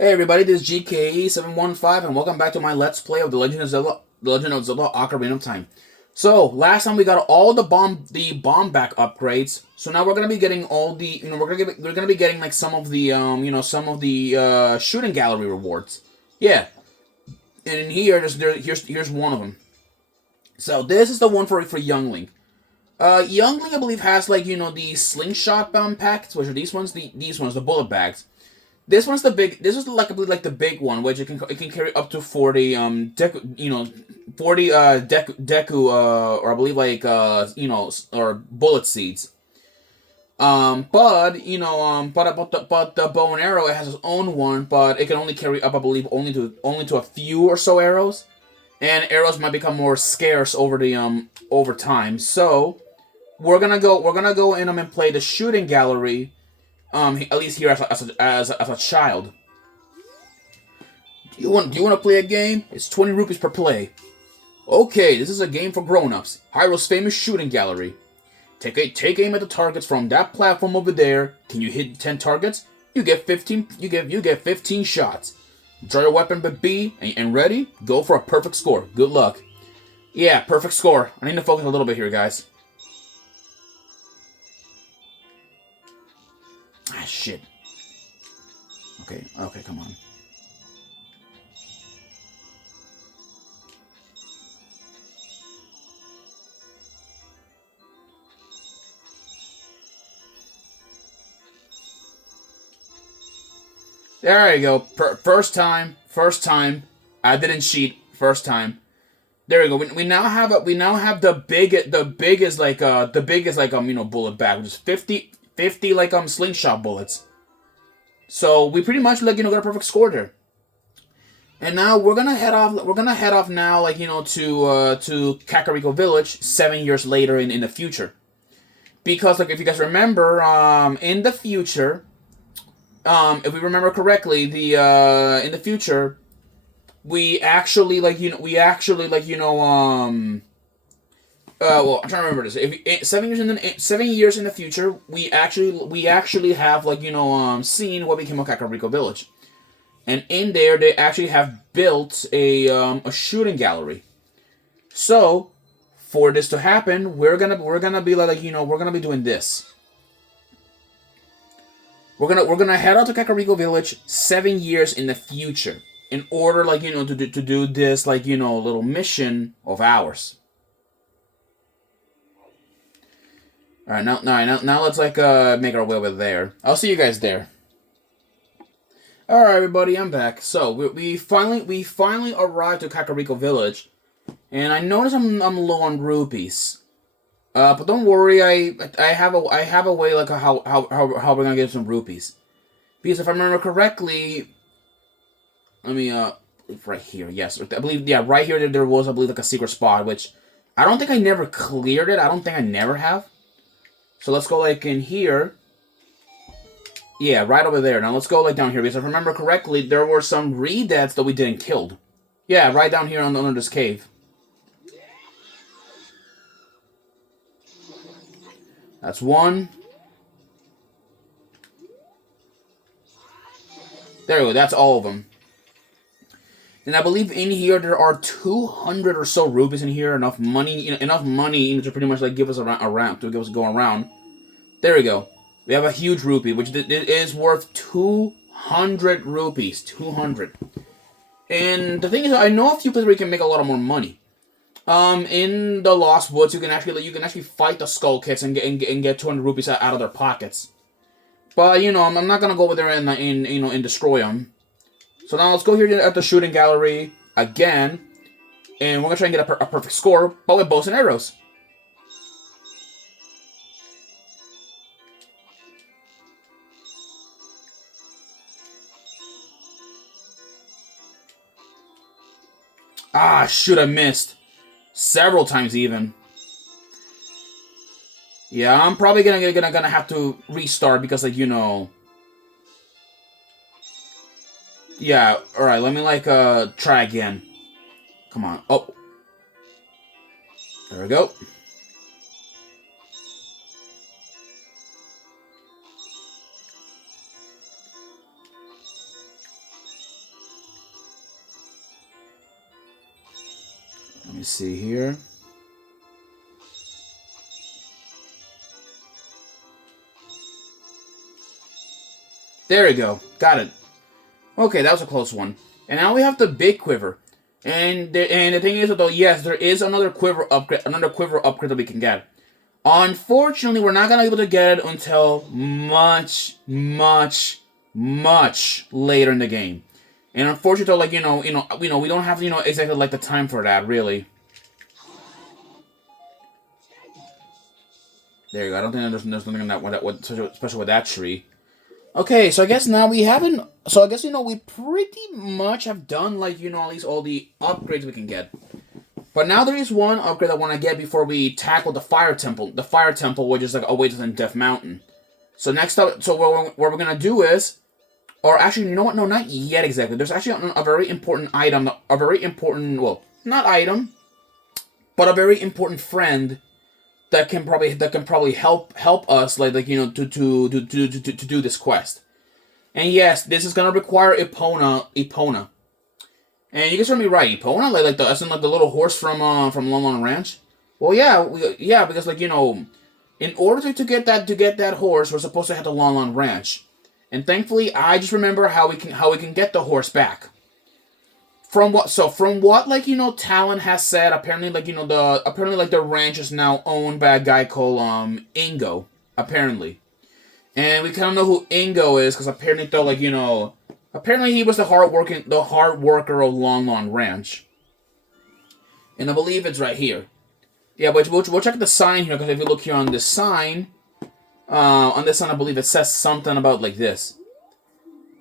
Hey everybody, this is GKE715 and welcome back to my Let's Play of The Legend of Zelda Ocarina of Time. So, last time we got all the bomb back upgrades. So now we're gonna be getting all the we're gonna be getting like some of the shooting gallery rewards. Yeah. And in here here's one of them. So this is the one for Youngling. Youngling I believe has like the slingshot packets, which are these ones, the bullet bags. This one's the big. This is like I believe like the big one, which it can carry up to 40 deku, 40 deku or I believe like or bullet seeds. But the bow and arrow, it has its own one, but it can only carry up I believe only to a few or so arrows, and arrows might become more scarce over time. So we're gonna go in and play the shooting gallery. At least here as a child. Do you want to play a game? It's 20 rupees per play. Okay, this is a game for grown-ups. Hyrule's famous shooting gallery. Take aim at the targets from that platform over there. Can you hit 10 targets? You get 15. You get 15 shots. Draw your weapon with B and ready. Go for a perfect score. Good luck. Yeah, perfect score. I need to focus a little bit here, guys. Ah, shit. Okay, come on. There you go. First time. I didn't cheat. First time. There we go. We now have the biggest bullet bag, which is 50 like slingshot bullets. So we pretty much got a perfect score there. And now we're gonna head off. We're gonna head off now, to Kakariko Village 7 years later in the future, because if you guys remember, in the future, if we remember correctly, in the future, we actually well, I'm trying to remember this. 7 years in the future, we actually have seen what became of Kakariko Village, and in there they actually have built a shooting gallery. So, for this to happen, we're gonna be we're gonna be doing this. We're gonna head out to Kakariko Village 7 years in the future in order to do this little mission of ours. All right, now let's make our way over there. I'll see you guys there. All right, everybody, I'm back. So we finally arrived to Kakariko Village, and I noticed I'm low on rupees. But don't worry, I have a way how we're gonna get some rupees, because if I remember correctly, let me right here, yes, I believe, yeah, right here there was, I believe, a secret spot, which I don't think I never cleared it. I don't think I never have. So let's go in here. Yeah, right over there. Now let's go down here, because if I remember correctly, there were some Redeads that we didn't kill. Yeah, right down here under this cave. That's one. There we go. That's all of them. And I believe in here there are 200 or so rupees in here. Enough money to pretty much give us a ramp to give us going around. There we go. We have a huge rupee, which is worth 200 rupees. 200. And the thing is, I know a few places where you can make a lot of more money. In the Lost Woods, you can actually fight the Skull Kits and get 200 rupees out of their pockets. But I'm not gonna go over there and destroy them. So now let's go here at the shooting gallery again, and we're gonna try and get a perfect score, but with bows and arrows. Ah, shoot! I missed several times even. Yeah, I'm probably gonna have to restart because Yeah, alright, let me try again. Come on. Oh. There we go. me see here. There we go. Got it. Okay, that was a close one. And now we have the big quiver. And the thing is, though, yes, there is another quiver upgrade that we can get. Unfortunately, we're not gonna be able to get it until much, much, much later in the game. And unfortunately, like we don't have exactly like the time for that, really. There you go. I don't think there's nothing in that special with that tree. Okay, so I guess now we haven't. So I guess we pretty much have done like at least all the upgrades we can get. But now there is one upgrade I want to get before we tackle the fire temple. The fire temple, which is like awaits us in Death Mountain. So next up, so what we're gonna do is, or actually, you know what? No, not yet exactly. There's actually a very important item, well, not item, but a very important friend that can probably help us to do this quest. And yes, this is gonna require Epona. And you guys heard me right, Epona, like the little horse from Lon Lon Ranch. Well, yeah, because in order to get that horse, we're supposed to head to Lon Lon Ranch, and thankfully, I just remember how we can get the horse back. From what Talon has said, apparently the ranch is now owned by a guy called Ingo, apparently. And we kind of know who Ingo is because apparently he was the hard worker of Lon Lon Ranch. And I believe it's right here. Yeah, but we'll check the sign here, because if you look here on this sign, I believe it says something about like this: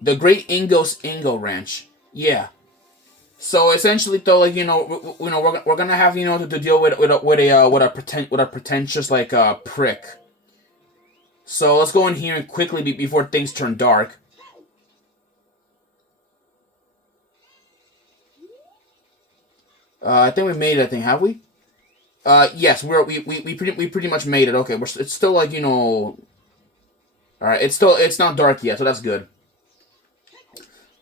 the Great Ingo's Ingo Ranch. Yeah. So essentially, though, we're gonna have to deal with a pretentious prick. So let's go in here and quickly before things turn dark. I think we made it. Have we? Yes, we pretty much made it. Okay, it's still all right, it's not dark yet, so that's good.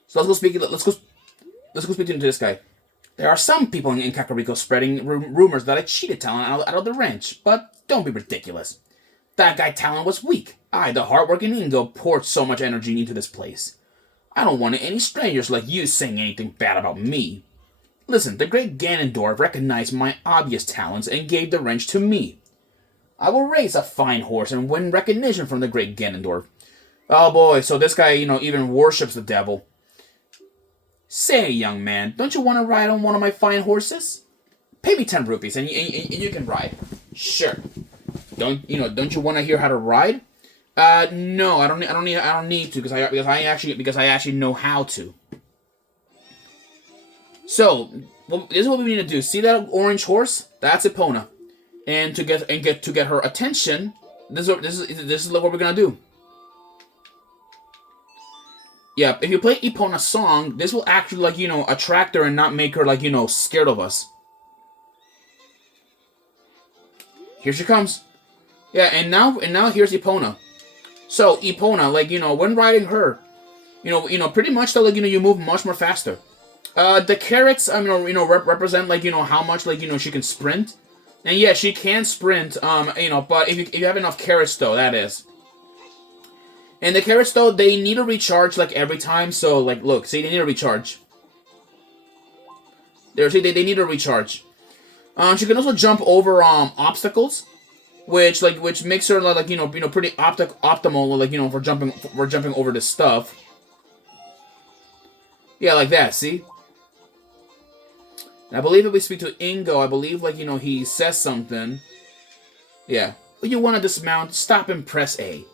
So let's go speak to this guy. There are some people in Kakariko spreading rumors that I cheated Talon out of the ranch, but don't be ridiculous. That guy Talon was weak. I, the hardworking Ingo, poured so much energy into this place. I don't want any strangers like you saying anything bad about me. Listen, the great Ganondorf recognized my obvious talents and gave the wrench to me. I will raise a fine horse and win recognition from the great Ganondorf. Oh boy, so this guy, even worships the devil. Say, young man, don't you want to ride on one of my fine horses? Pay me 10 rupees and you can ride. Sure. Don't you want to hear how to ride? No, I don't need to because I actually know how to. So, this is what we need to do. See that orange horse? That's Epona. And to get her attention, this is what we're gonna do. Yeah, if you play Epona's song, this will actually attract her and not make her scared of us. Here she comes. Yeah, and now here's Epona. So Epona, when riding her, pretty much though, you move much more faster. The carrots, represent how much she can sprint, and yeah, she can sprint. But if you have enough carrots though, that is. And the carrots though, they need to recharge every time. So look, see, they need to recharge. There, see, they need to recharge. She can also jump over obstacles, which makes her pretty optimal for jumping over this stuff. Yeah, like that. See. And I believe if we speak to Ingo, I believe he says something. Yeah. But you want to dismount? Stop and press A.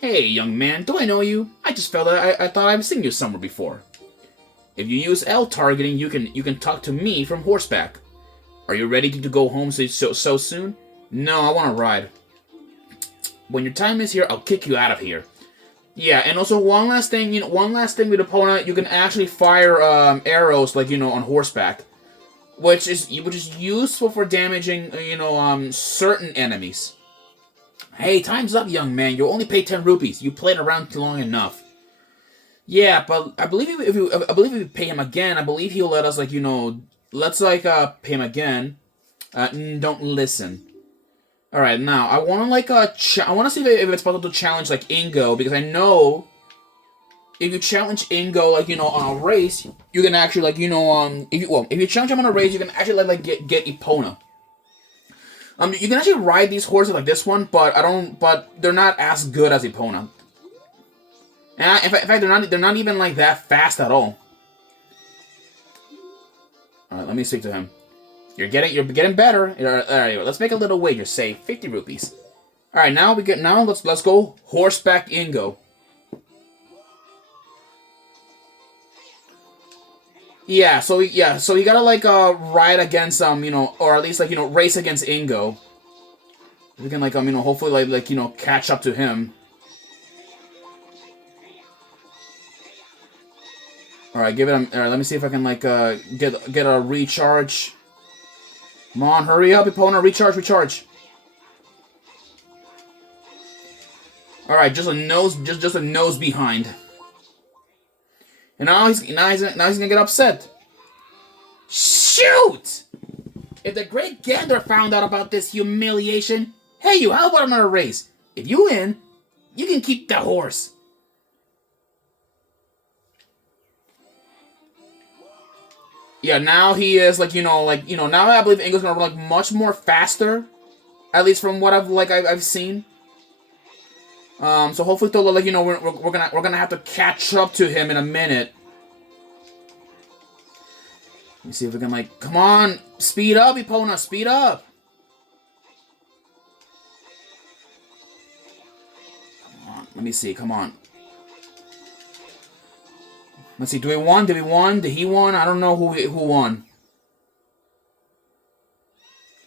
Hey, young man, do I know you? I just felt that I thought I've seen you somewhere before. If you use L targeting, you can talk to me from horseback. Are you ready to go home so soon? No, I want to ride. When your time is here, I'll kick you out of here. Yeah, and also one last thing with Epona, you can actually fire arrows on horseback, which is useful for damaging certain enemies. Hey, time's up, young man. You only paid 10 rupees. You played around long enough. Yeah, but I believe if we pay him again, I believe he'll let us let's like pay him again. Don't listen. All right, now I want to like I want to see if it's possible to challenge like Ingo, because I know if you challenge Ingo like on a race, you can actually like if you challenge him on a race, you can actually like get Epona. You can actually ride these horses like this one, but they're not as good as Epona. And in fact, they're not even like that fast at all. All right, let me speak to him. You're getting better. All right, let's make a little wager. Say 50 rupees. All right, now let's go horseback Ingo. Yeah, so you gotta like ride against or at least like race against Ingo. We can like hopefully like catch up to him. All right, give it. All right, let me see if I can like get a recharge. Come on, hurry up, Epona, recharge. All right, just a nose behind. And now he's gonna get upset. Shoot! If the Great Gander found out about this humiliation, hey you, how about another race? If you win, you can keep the horse. Yeah, now he is like now I believe Ingo's gonna run like much more faster, at least from what I've seen. So hopefully, though, like we're gonna have to catch up to him in a minute. Let me see if we can like come on, speed up, Epona, speed up. Come on, let me see, come on. Let's see, did we won? Did he won? I don't know who won.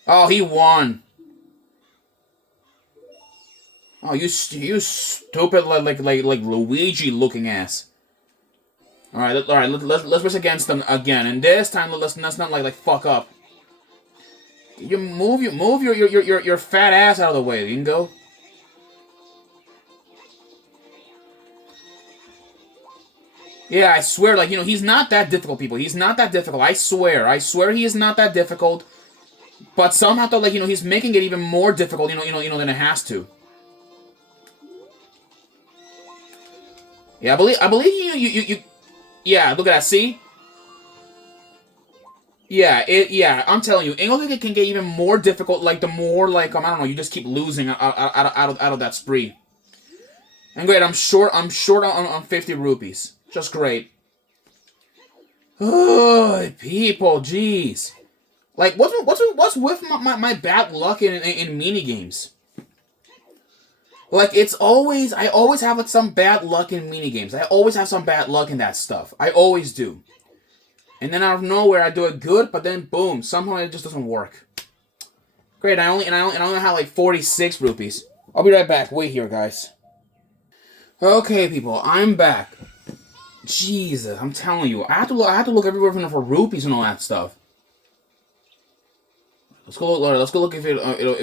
Oh, he won. Oh, you stupid like Luigi looking ass. All right, let's race against them again, and this time let's not like fuck up. You move your fat ass out of the way. You can go. Yeah, I swear, like he's not that difficult, people. He's not that difficult. I swear he is not that difficult. But somehow, though, like he's making it even more difficult. Than it has to. Yeah, I believe you. Yeah, look at that. See? Yeah, I'm telling you, Ingo can get even more difficult. Like the more like I don't know, you just keep losing out of that spree. And great, I'm short on 50 rupees. Just great. Oh, people, jeez. Like what's with my bad luck in mini games? Like I always have like some bad luck in mini games. I always have some bad luck in that stuff. I always do. And then out of nowhere I do it good, but then boom, somehow it just doesn't work. Great, I only have like 46 rupees. I'll be right back. Wait here, guys. Okay, people, I'm back. Jesus, I'm telling you, I have to look everywhere for rupees and all that stuff. Let's go look if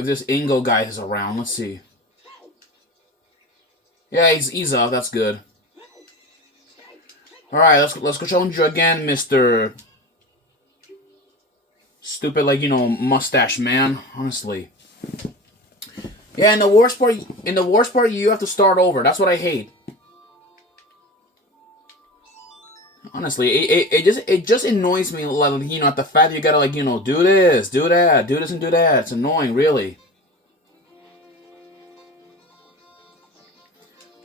this Ingo guy is around. Let's see. Yeah, he's up. That's good. All right, let's go challenge you again, Mister Stupid, like mustache man. Honestly. Yeah, in the worst part, you have to start over. That's what I hate. Honestly, it just annoys me, like, at the fact that you gotta, like, do this, do that, do this and do that. It's annoying, really.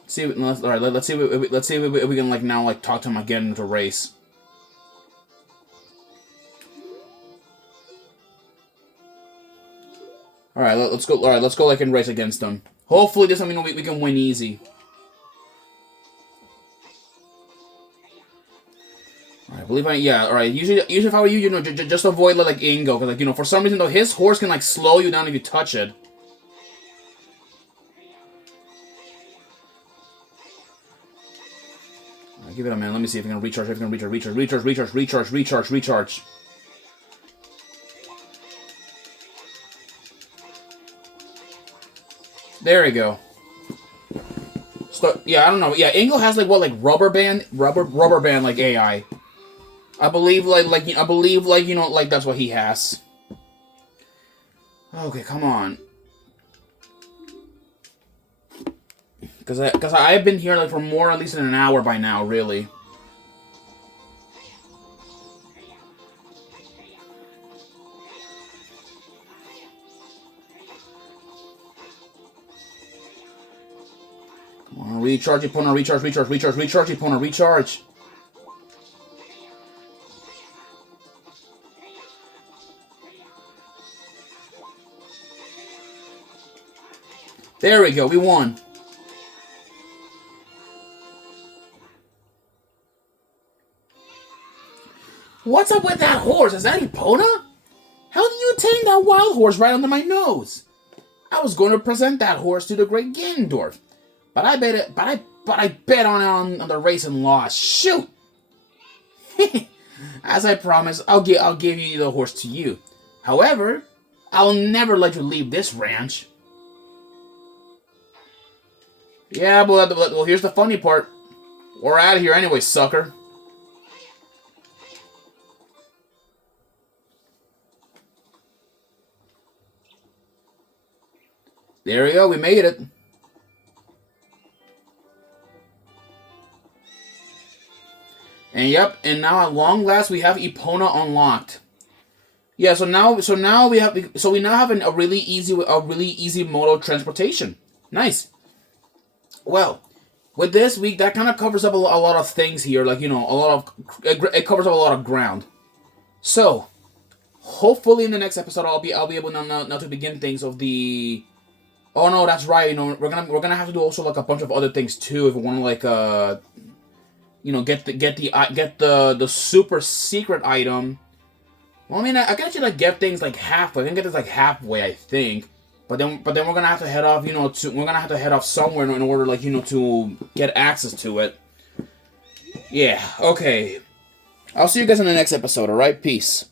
See, all right. Let's see if we can like now like talk to him again into race. All right, let's go. All right, let's go like in race against them. Hopefully, this time we can win easy. All right, all right. Usually if I were you, just avoid like Ingo, because like for some reason though his horse can like slow you down if you touch it. Give it a minute. Let me see if I can recharge. Recharge. There we go. So, yeah, I don't know. Yeah, Ingo has like what, like rubber band like AI. I believe, like that's what he has. Okay, come on. Because I've been here, like, for more at least than an hour by now, really. Come on, recharge, opponent, recharge, opponent, recharge. There we go, we won. What's up with that horse? Is that Epona? How do you tame that wild horse right under my nose? I was going to present that horse to the great Ganondorf, but I bet on the race and lost. Shoot! As I promised, I'll give you the horse to you. However, I'll never let you leave this ranch. Yeah, well, here's the funny part. We're out of here anyway, sucker. There we go, we made it. And yep, and now at long last we have Epona unlocked. Yeah, so now we now have a really easy mode of transportation. Nice. Well, with this week, that kind of covers up a lot of things here, like, it covers up a lot of ground. So, hopefully in the next episode, I'll be able now to begin things of the. Oh no, that's right. We're gonna have to do also like a bunch of other things too if we want to like get the super secret item. Well, I mean, I can actually like get things like halfway. I can get this like halfway, I think. But then we're gonna have to head off, we're gonna have to head off somewhere in order, like, to get access to it. Yeah, okay. I'll see you guys in the next episode, alright? Peace.